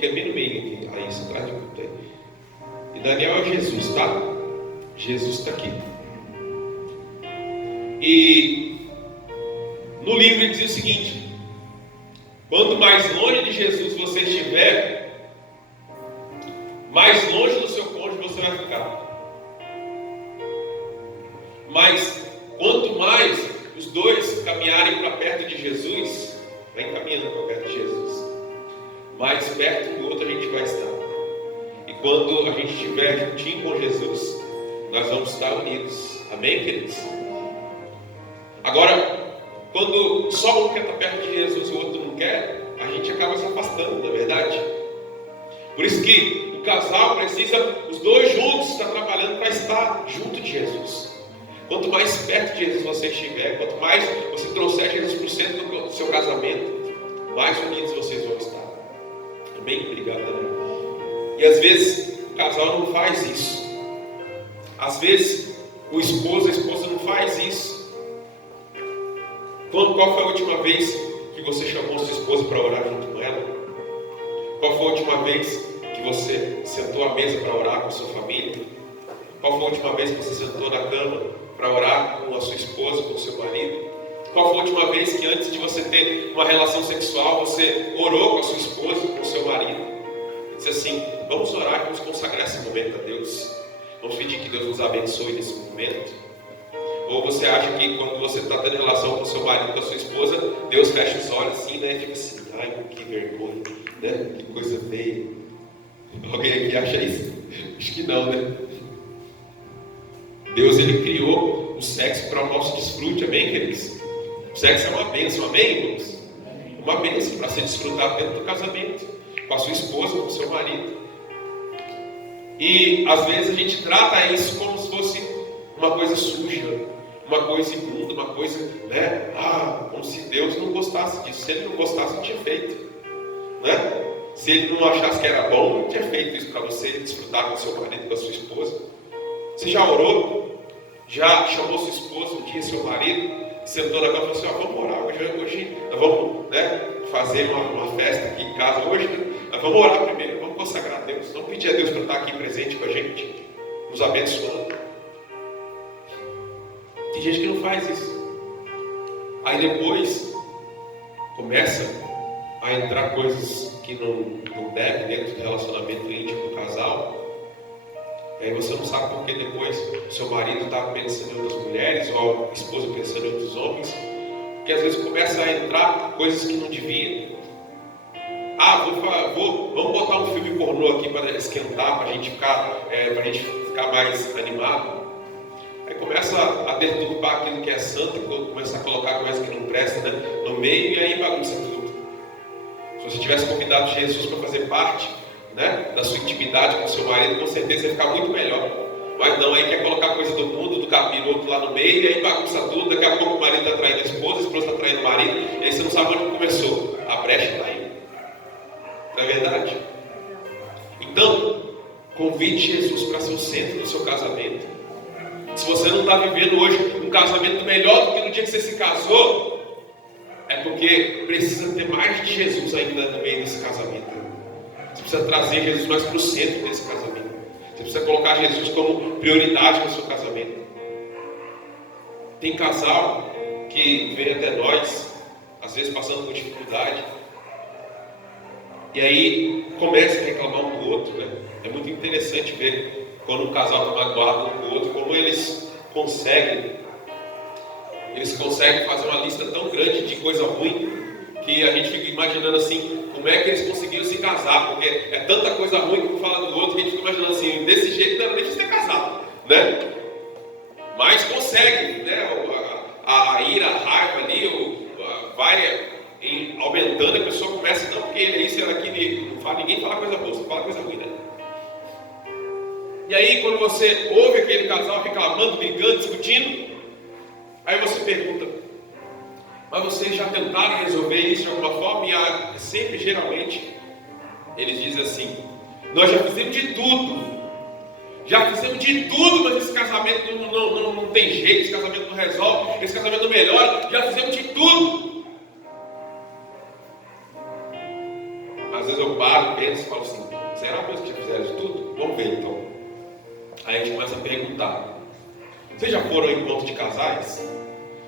Fica bem no meio aqui. Aí, isso atrás de culto aí. E Daniel é Jesus, tá? Jesus está aqui. E no livro ele diz o seguinte: quanto mais longe de Jesus você estiver, mais longe do seu cônjuge você vai ficar. Mas quanto mais os dois caminharem para perto de Jesus, vai caminhando para perto de Jesus, mais perto do outro a gente vai estar. E quando a gente estiver juntinho com Jesus, nós vamos estar unidos. Amém, queridos? Agora, quando só um quer estar perto de Jesus e o outro não quer, a gente acaba se afastando, não é verdade? Por isso que o casal precisa, os dois juntos, estar trabalhando para estar junto de Jesus. Quanto mais perto de Jesus você estiver, quanto mais você trouxer Jesus para o centro do seu casamento, mais unidos vocês vão estar. Amém? Obrigado, né? E às vezes o casal não faz isso. Às vezes o esposo, a esposa não faz isso. Qual foi a última vez que você chamou sua esposa para orar junto com ela? Qual foi a última vez que você sentou à mesa para orar com a sua família? Qual foi a última vez que você sentou na cama para orar com a sua esposa, com o seu marido? Qual foi a última vez que antes de você ter uma relação sexual, você orou com a sua esposa, com o seu marido? Disse assim: vamos orar, vamos consagrar esse momento a Deus. Vamos pedir que Deus nos abençoe nesse momento. Ou você acha que quando você está tendo relação com o seu marido, com a sua esposa, Deus fecha os olhos assim, né? Fica assim: ai, que vergonha, né? Que coisa feia. Alguém aqui acha isso? Acho que não, né? Deus, Ele criou o sexo para o nosso desfrute, amém, queridos? O sexo é uma bênção, amém, irmãos? Uma bênção para ser desfrutado dentro do casamento, com a sua esposa, com o seu marido. E às vezes a gente trata isso como se fosse uma coisa suja, uma coisa imunda, uma coisa, né? Como se Deus não gostasse disso. Se Ele não gostasse, não tinha feito, né? Se Ele não achasse que era bom, não tinha feito isso para você desfrutar com o seu marido, com a sua esposa. Você já orou? Já chamou sua esposa um dia, seu marido, sentou na cama e falou assim: vamos orar hoje nós vamos, né, fazer uma festa aqui em casa hoje, né? Nós vamos orar primeiro, vamos consagrar a Deus, vamos pedir a Deus para estar aqui presente com a gente, nos abençoando. Tem gente que não faz isso. Aí depois começa a entrar coisas que não deve dentro do relacionamento íntimo do casal. E aí você não sabe porque depois o seu marido está pensando em outras mulheres, ou a esposa pensando em outros homens. Porque às vezes começa a entrar coisas que não devia. Vamos botar um filme pornô aqui para esquentar, para a gente ficar mais animado. Aí começa a deturpar aquilo que é santo, começa a colocar coisas que não prestam, né, no meio, e aí bagunça tudo. Se você tivesse convidado Jesus para fazer parte, né, da sua intimidade com o seu marido, com certeza ia ficar muito melhor. Mas não, aí quer colocar coisa do mundo, do capiroto lá no meio, e aí bagunça tudo. Daqui a pouco o marido está traindo a esposa está traindo o marido, e aí você não sabe onde começou. A brecha está aí. Não é verdade? Então, convide Jesus para ser o centro do seu casamento. Se você não está vivendo hoje um casamento melhor do que no dia que você se casou, é porque precisa ter mais de Jesus ainda no meio desse casamento. Você precisa trazer Jesus mais para o centro desse casamento. Você precisa colocar Jesus como prioridade no seu casamento. Tem casal que vem até nós, às vezes passando por dificuldade, e aí começa a reclamar um do outro, né? É muito interessante ver quando um casal está magoado um com o outro, como eles conseguem fazer uma lista tão grande de coisa ruim, que a gente fica imaginando assim, como é que eles conseguiram se casar, porque é tanta coisa ruim que um fala do outro, que a gente fica imaginando assim, desse jeito não era nem de ter casado, né? Mas consegue, né? A ira, a raiva ali, vai aumentando, a pessoa começa, não, porque ele é isso, ele é aquilo, não fala, ninguém fala coisa boa, só fala coisa ruim, né? E aí, quando você ouve aquele casal reclamando, brigando, discutindo, aí você pergunta: mas vocês já tentaram resolver isso de alguma forma? E sempre, geralmente, eles dizem assim: nós já fizemos de tudo. Já fizemos de tudo, mas esse casamento não tem jeito, esse casamento não resolve, esse casamento não melhora, já fizemos de tudo. Mas vezes eu paro, penso e falo assim, será mesmo que já fizeram isso tudo? Vamos ver então. Aí a gente começa a perguntar. Vocês já foram ao encontro de casais?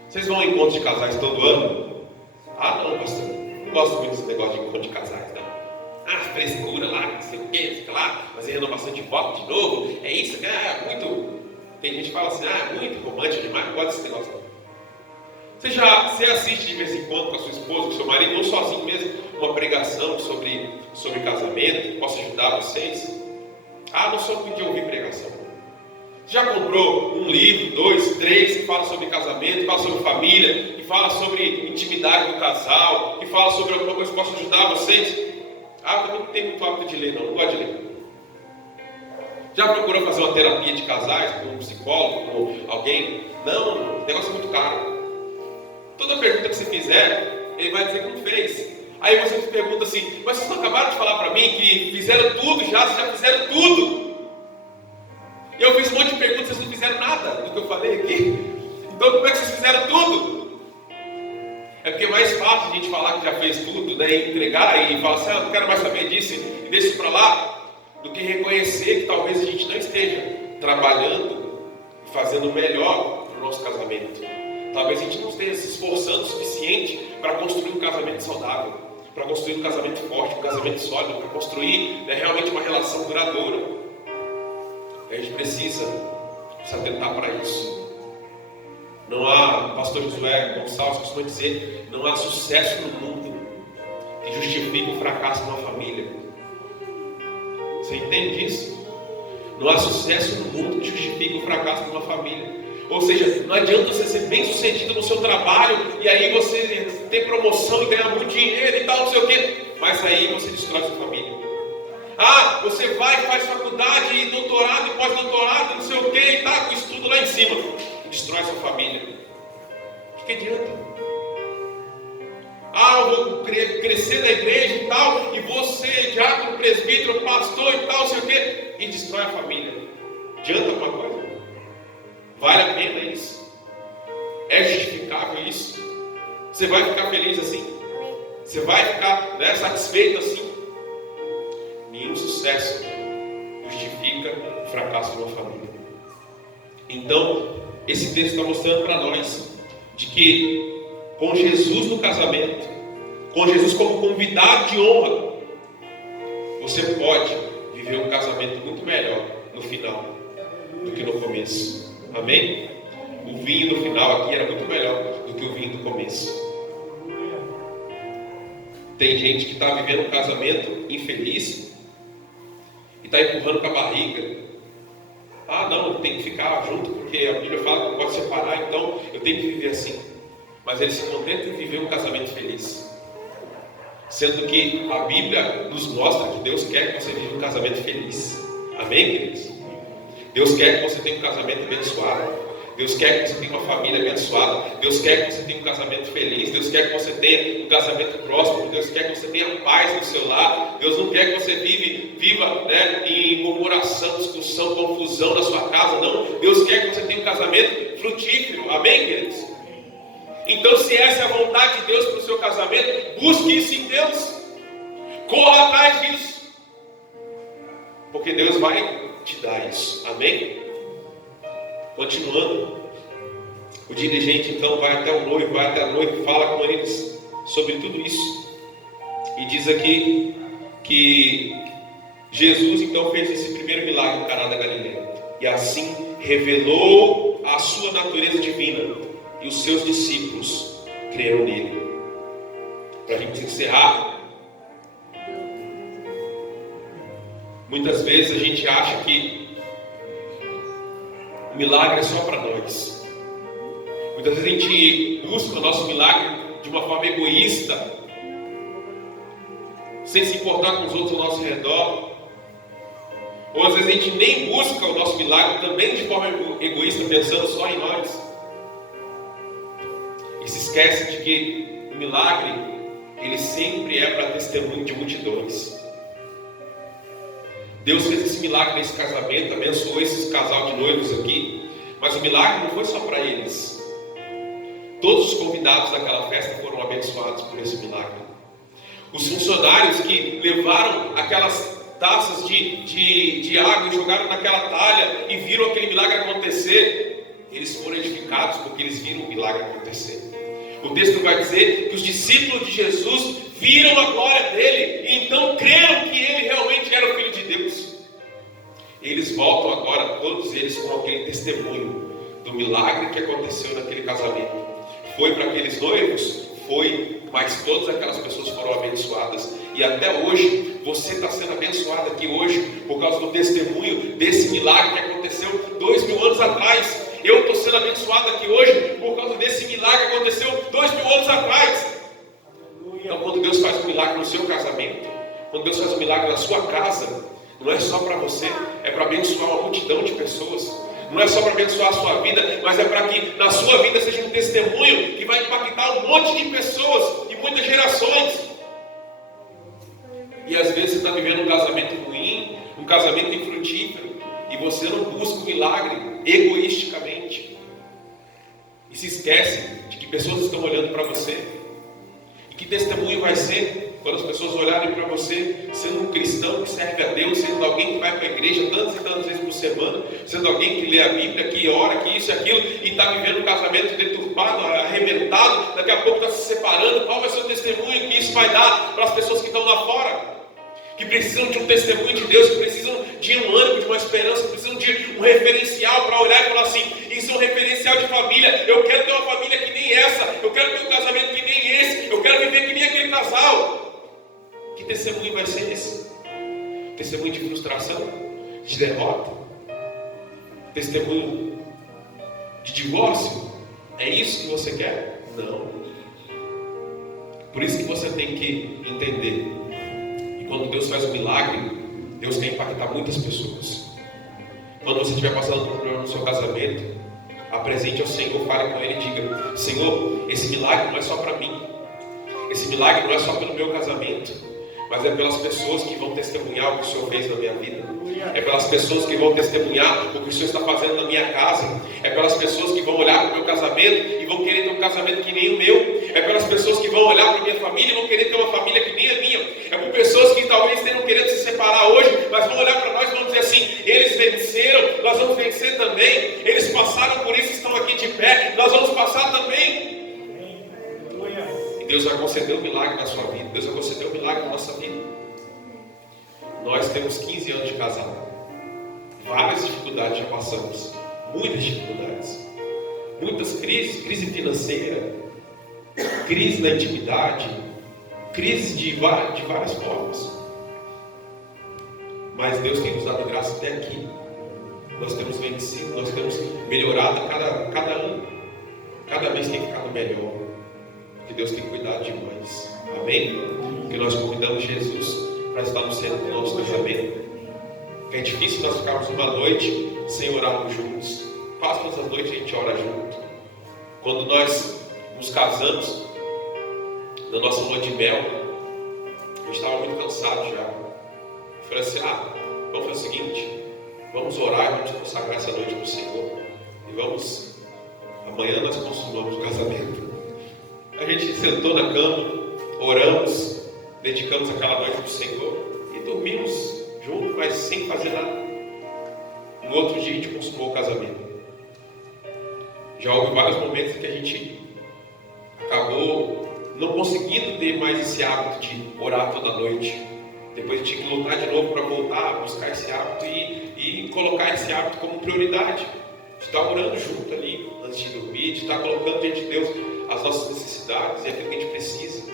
Vocês vão ao encontro de casais todo ano? Ah não, pastor, não gosto muito desse negócio de encontro de casais, não. Ah, frescura lá, não sei o que, fica lá, fazer renovação de voto de novo, é isso, é muito... Tem gente que fala assim, é muito romântico demais, não gosto desse negócio não. Você assiste de vez em quando com a sua esposa, com o seu marido, ou sozinho mesmo, uma pregação sobre casamento, que possa ajudar vocês? Ah, não sou muito de ouvir pregação. Já comprou um livro, 2, 3, que fala sobre casamento, que fala sobre família, que fala sobre intimidade do casal, que fala sobre alguma coisa que possa ajudar vocês? Ah, eu também não tenho muito hábito de ler, não gosto de ler. Já procurou fazer uma terapia de casais com um psicólogo, com alguém? Não, o negócio é muito caro. Toda pergunta que você fizer, ele vai dizer que não fez. Aí você se pergunta assim, mas vocês não acabaram de falar para mim que fizeram tudo já, vocês já fizeram tudo. E eu fiz um monte de perguntas, vocês não fizeram nada do que eu falei aqui. Então como é que vocês fizeram tudo? É porque é mais fácil a gente falar que já fez tudo, né, e entregar e falar assim, não quero mais saber disso e deixa isso para lá, do que reconhecer que talvez a gente não esteja trabalhando, fazendo o melhor para o nosso casamento. Talvez a gente não esteja se esforçando o suficiente para construir um casamento saudável, para construir um casamento forte, um casamento sólido, para construir, né, realmente uma relação duradoura. A gente precisa se atentar para isso. Não há, pastor Josué Gonçalves costuma dizer, não há sucesso no mundo que justifique o fracasso de uma família. Você entende isso? Não há sucesso no mundo que justifique o fracasso de uma família. Ou seja, não adianta você ser bem sucedido no seu trabalho e aí você ter promoção e ganhar muito dinheiro e tal, não sei o quê, mas aí você destrói sua família. Ah, você vai, faz faculdade, e doutorado e pós-doutorado, não sei o quê, e tá com estudo lá em cima, e destrói sua família. O que adianta? Ah, eu vou crescer na igreja e tal, e vou ser diácono, presbítero, pastor e tal, não sei o quê, e destrói a família. Adianta alguma coisa? Vale a pena isso? É justificável isso? Você vai ficar feliz assim? Você vai ficar, né, satisfeito assim? Nenhum sucesso justifica o fracasso de uma família. Então, esse texto está mostrando para nós de que com Jesus no casamento, com Jesus como convidado de honra, você pode viver um casamento muito melhor no final do que no começo. Amém? O vinho no final aqui era muito melhor do que o vinho do começo. Tem gente que está vivendo um casamento infeliz e está empurrando com a barriga. Ah não, eu tenho que ficar junto porque a Bíblia fala que não pode separar, então eu tenho que viver assim. Mas ele se contenta em viver um casamento feliz. Sendo que a Bíblia nos mostra que Deus quer que você viva um casamento feliz. Amém, queridos? Deus quer que você tenha um casamento abençoado. Deus quer que você tenha uma família abençoada. Deus quer que você tenha um casamento feliz. Deus quer que você tenha um casamento próspero. Deus quer que você tenha paz no seu lar. Deus não quer que você viva, né, em murmuração, discussão, confusão na sua casa. Não. Deus quer que você tenha um casamento frutífero. Amém, queridos? Então, se essa é a vontade de Deus para o seu casamento, busque isso em Deus. Corra atrás disso. Porque Deus vai te dar isso. Amém? Continuando, o dirigente então vai até o noivo, vai até a noiva e fala com eles sobre tudo isso. E diz aqui que Jesus então fez esse primeiro milagre no Caná da Galileia. E assim revelou a sua natureza divina. E os seus discípulos creram nele. Para a gente encerrar, muitas vezes a gente acha que o milagre é só para nós. Muitas vezes a gente busca o nosso milagre de uma forma egoísta, sem se importar com os outros ao nosso redor. Ou às vezes a gente nem busca o nosso milagre também de forma egoísta, pensando só em nós. E se esquece de que o milagre, ele sempre é para testemunho de multidões. Deus fez esse milagre nesse casamento, abençoou esse casal de noivos aqui, mas o milagre não foi só para eles. Todos os convidados daquela festa foram abençoados por esse milagre. Os funcionários que levaram aquelas taças de água e jogaram naquela talha e viram aquele milagre acontecer, eles foram edificados porque eles viram o milagre acontecer. O texto vai dizer que os discípulos de Jesus viram a glória dele e então creram que ele realmente era o Filho de Deus. Eles voltam agora, todos eles, com aquele testemunho do milagre que aconteceu naquele casamento. Foi para aqueles noivos? Foi, mas todas aquelas pessoas foram abençoadas. E até hoje, você está sendo abençoado aqui hoje, por causa do testemunho desse milagre que aconteceu 2000 anos atrás. Eu estou sendo abençoado aqui hoje, por causa desse milagre que aconteceu 2000 anos atrás. Então, quando Deus faz um milagre no seu casamento, quando Deus faz um milagre na sua casa, não é só para você, é para abençoar uma multidão de pessoas. Não é só para abençoar a sua vida, mas é para que na sua vida seja um testemunho que vai impactar um monte de pessoas e muitas gerações. E às vezes você está vivendo um casamento ruim, um casamento infrutífero, e você não busca o milagre egoisticamente. E se esquece de que pessoas estão olhando para você. E que testemunho vai ser quando as pessoas olharem para você, sendo um cristão que serve a Deus, sendo alguém que vai para a igreja tantas e tantas vezes por semana, sendo alguém que lê a Bíblia, que ora, que isso e aquilo, e está vivendo um casamento deturpado, arrebentado, daqui a pouco está se separando. Qual vai ser o testemunho que isso vai dar para as pessoas que estão lá fora? Que precisam de um testemunho de Deus, que precisam de um ânimo, de uma esperança, que precisam de um referencial para olhar e falar assim: isso é um referencial de família, eu quero ter uma família que nem essa, eu quero ter um casamento que nem esse, eu quero viver que nem aquele casal. Que testemunho vai ser esse? Testemunho de frustração? De derrota? Testemunho de divórcio? É isso que você quer? Não. Por isso que você tem que entender. Quando Deus faz um milagre, Deus quer impactar muitas pessoas. Quando você estiver passando por um problema no seu casamento, apresente ao Senhor, fale com Ele e diga: Senhor, esse milagre não é só para mim. Esse milagre não é só pelo meu casamento, mas é pelas pessoas que vão testemunhar o que o Senhor fez na minha vida. É pelas pessoas que vão testemunhar o que o Senhor está fazendo na minha casa. É pelas pessoas que vão olhar para o meu casamento e vão querer ter um casamento que nem o meu. É pelas pessoas que vão olhar para a minha família e vão querer ter uma família que nem a minha. É por pessoas que talvez tenham querendo se separar hoje, mas vão olhar para nós e vão dizer assim: eles venceram, nós vamos vencer também. Eles passaram por isso, estão aqui de pé, nós vamos passar também. E Deus vai conceder um milagre na sua vida. Deus vai conceder um milagre na nossa vida. Nós temos 15 anos de casado. Várias dificuldades já passamos. Muitas dificuldades. Muitas crises. Crise financeira. Crise na intimidade. Crise de várias formas. Mas Deus tem nos dado graça até aqui. Nós temos vencido. Nós temos melhorado a cada ano. Cada vez tem ficado melhor. Porque Deus tem cuidado de nós. Amém? Porque nós convidamos Jesus para estar no centro do nosso casamento. É difícil nós ficarmos uma noite sem orarmos juntos. Quase todas as noites a gente ora junto. Quando nós nos casamos, na nossa lua de mel, a gente estava muito cansado já. Eu falei assim: vamos fazer o seguinte, vamos orar e vamos consagrar essa noite para o Senhor. E vamos, amanhã nós consumamos o casamento. A gente sentou na cama, oramos, dedicamos aquela noite para o Senhor e dormimos juntos, mas sem fazer nada. No outro dia a gente consumou o casamento. Já houve vários momentos em que a gente acabou não conseguindo ter mais esse hábito de orar toda noite. Depois a gente tinha que lutar de novo para voltar a buscar esse hábito e colocar esse hábito como prioridade. De estar orando junto ali antes de dormir, de estar colocando diante de Deus as nossas necessidades e aquilo que a gente precisa.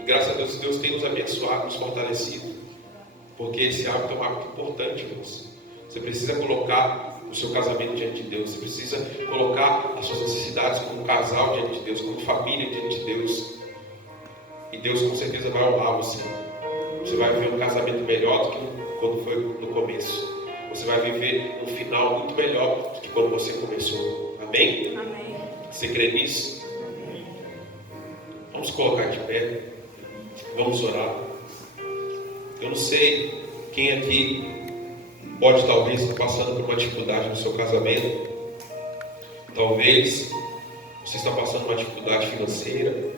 E graças a Deus, Deus tem nos abençoado, nos fortalecido. Porque esse hábito é um hábito importante, irmãos. Você precisa colocar o seu casamento diante de Deus. Você precisa colocar as suas necessidades como casal diante de Deus, como família diante de Deus. E Deus com certeza vai honrar você. Você vai viver um casamento melhor do que quando foi no começo. Você vai viver um final muito melhor do que quando você começou. Amém? Amém. Você crê nisso? Amém. Vamos colocar de pé. Vamos orar. Eu não sei quem aqui pode talvez estar passando por uma dificuldade no seu casamento. Talvez você está passando uma dificuldade financeira,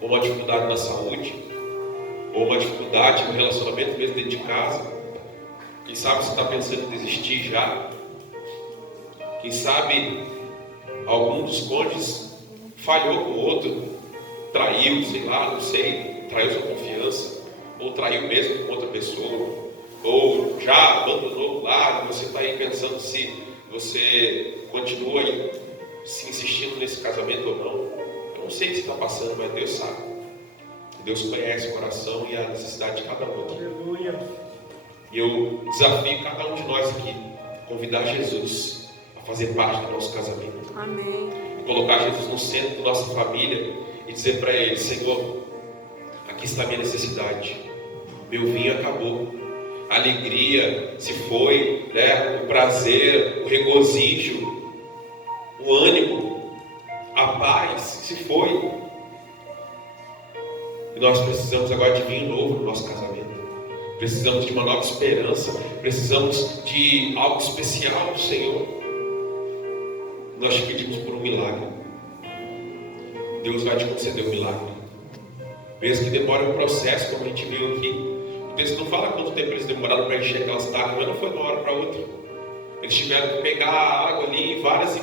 ou uma dificuldade na saúde, ou uma dificuldade no relacionamento mesmo dentro de casa. Quem sabe você está pensando em desistir já. Quem sabe algum dos cônjuges falhou com o outro, traiu, sei lá, não sei, traiu sua confiança, ou traiu mesmo com outra pessoa, ou já abandonou o lar. Você está aí pensando se você continua aí, se insistindo nesse casamento ou não. Eu não sei o que você está passando, mas Deus sabe. Deus conhece o coração e a necessidade de cada um aqui. Aleluia. E eu desafio cada um de nós aqui a convidar Jesus a fazer parte do nosso casamento. Amém. E colocar Jesus no centro da nossa família e dizer para Ele: Senhor, aqui está a minha necessidade. Meu vinho acabou. A alegria se foi, né? O prazer, o regozijo, o ânimo, a paz se foi. E nós precisamos agora de vinho novo no nosso casamento. Precisamos de uma nova esperança. Precisamos de algo especial do Senhor. Nós te pedimos por um milagre. Deus vai te conceder um milagre. Mesmo que demore um processo, como a gente viu aqui. O texto não fala quanto tempo eles demoraram para encher aquelas tacas, mas não foi de uma hora para outra. Eles tiveram que pegar a água ali, várias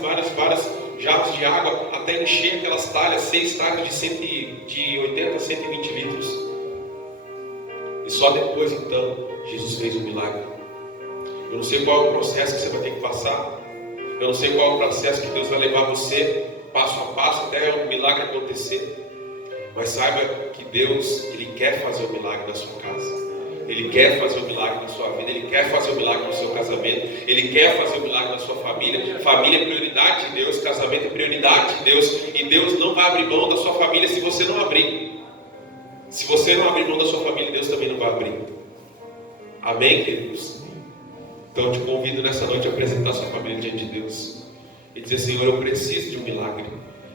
jarros de água, até encher aquelas talhas, 6 talhas de 80 a 120 litros. E só depois, então, Jesus fez um milagre. Eu não sei qual é o processo que você vai ter que passar. Eu não sei qual é o processo que Deus vai levar você, passo a passo, até o milagre acontecer. Mas saiba que Deus, Ele quer fazer o milagre na sua casa. Ele quer fazer o milagre na sua vida. Ele quer fazer o milagre no seu casamento. Ele quer fazer o milagre na sua família. Família é prioridade de Deus. Casamento é prioridade de Deus. E Deus não vai abrir mão da sua família se você não abrir. Se você não abrir mão da sua família, Deus também não vai abrir. Amém, queridos? Então eu te convido nessa noite a apresentar a sua família diante de Deus. E dizer: Senhor, eu preciso de um milagre.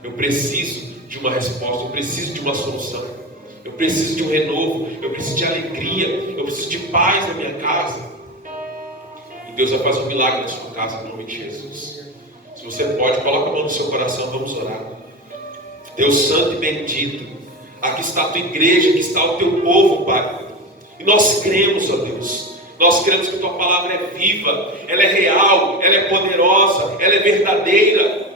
Eu preciso de uma resposta. Eu preciso de uma solução. Eu preciso de um renovo. Eu preciso de alegria. Eu preciso de paz na minha casa. E Deus vai fazer um milagre na sua casa, em nome de Jesus. Se você pode, coloca a mão no seu coração. Vamos orar. Deus santo e bendito, aqui está a tua igreja, aqui está o teu povo, Pai. E nós cremos, ó Deus. Nós cremos que a tua palavra é viva. Ela é real. Ela é poderosa. Ela é verdadeira.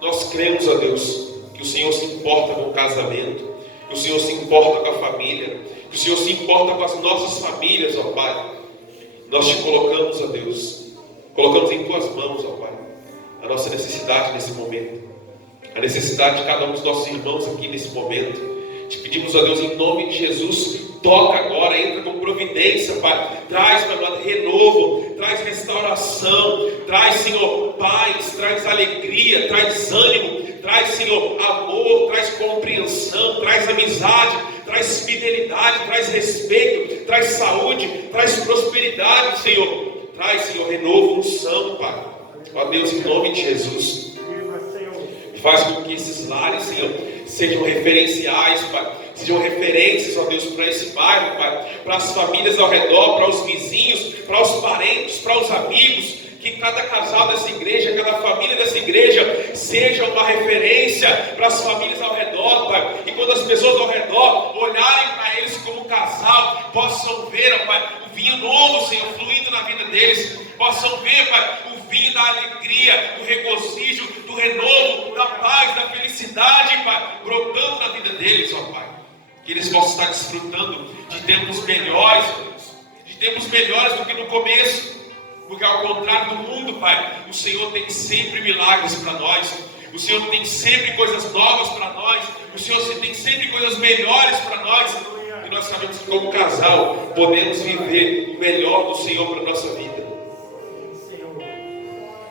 Nós cremos, ó Deus, que o Senhor se importa com o casamento. Que o Senhor se importa com a família, que o Senhor se importa com as nossas famílias, ó Pai. Nós te colocamos, ó Deus, colocamos em tuas mãos, ó Pai, a nossa necessidade nesse momento, a necessidade de cada um dos nossos irmãos aqui nesse momento. Te pedimos, ó Deus, em nome de Jesus, toca agora, entra com providência, Pai. Traz, Pai, renovo, traz restauração, traz, Senhor, paz, traz alegria, traz ânimo. Traz, Senhor, amor, traz compreensão, traz amizade, traz fidelidade, traz respeito, traz saúde, traz prosperidade, Senhor. Traz, Senhor, renovo, unção, Pai. Ó Deus, em nome de Jesus. Faz com que esses lares, Senhor, sejam referenciais, Pai. Sejam referências, ó Deus, para esse bairro, Pai. Para as famílias ao redor, para os vizinhos, para os parentes, para os amigos. Que cada casal dessa igreja, cada família dessa igreja seja uma referência para as famílias ao redor, Pai. E quando as pessoas ao redor olharem para eles como casal, possam ver, ó Pai, o vinho novo, Senhor, fluindo na vida deles. Possam ver, Pai, o vinho da alegria, do regozijo, do renovo, da paz, da felicidade, Pai, brotando na vida deles, ó Pai. Que eles possam estar desfrutando de tempos melhores, ó Deus. De tempos melhores do que no começo. Porque ao contrário do mundo, Pai, o Senhor tem sempre milagres para nós. O Senhor tem sempre coisas novas para nós. O Senhor tem sempre coisas melhores para nós. E nós sabemos que como casal podemos viver o melhor do Senhor para a nossa vida.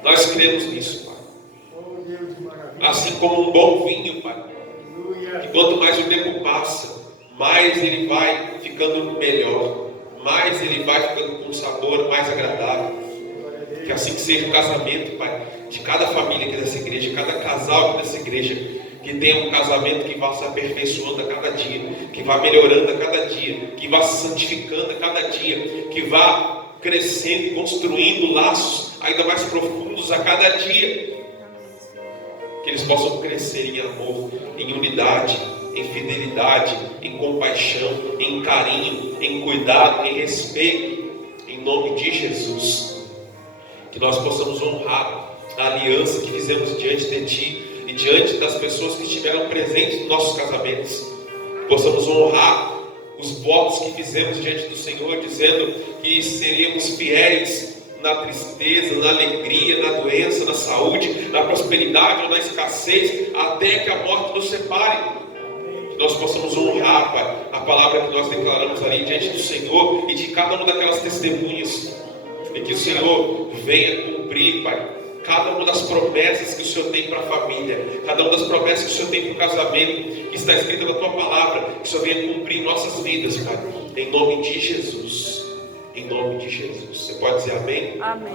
Nós cremos nisso, Pai. Assim como um bom vinho, Pai. Que quanto mais o tempo passa, mais ele vai ficando melhor. Mais ele vai ficando com um sabor mais agradável. Que assim que seja o casamento, Pai, de cada família aqui dessa igreja, cada casal aqui dessa igreja, que tenha um casamento que vá se aperfeiçoando a cada dia, que vá melhorando a cada dia, que vá se santificando a cada dia, que vá crescendo e construindo laços ainda mais profundos a cada dia. que eles possam crescer em amor, em unidade, em fidelidade, em compaixão, em carinho, em cuidado, em respeito, em nome de Jesus. Que nós possamos honrar a aliança que fizemos diante de Ti e diante das pessoas que estiveram presentes nos nossos casamentos. Possamos honrar os votos que fizemos diante do Senhor, dizendo que seríamos fiéis na tristeza, na alegria, na doença, na saúde, na prosperidade ou na escassez, até que a morte nos separe. Que nós possamos honrar, Pai, a palavra que nós declaramos ali diante do Senhor e de cada uma daquelas testemunhas. E que o Senhor venha cumprir, Pai, cada uma das promessas que o Senhor tem para a família, cada uma das promessas que o Senhor tem para o casamento, que está escrita na Tua palavra, que o Senhor venha cumprir em nossas vidas, Pai, em nome de Jesus. Em nome de Jesus. Você pode dizer amém? Amém.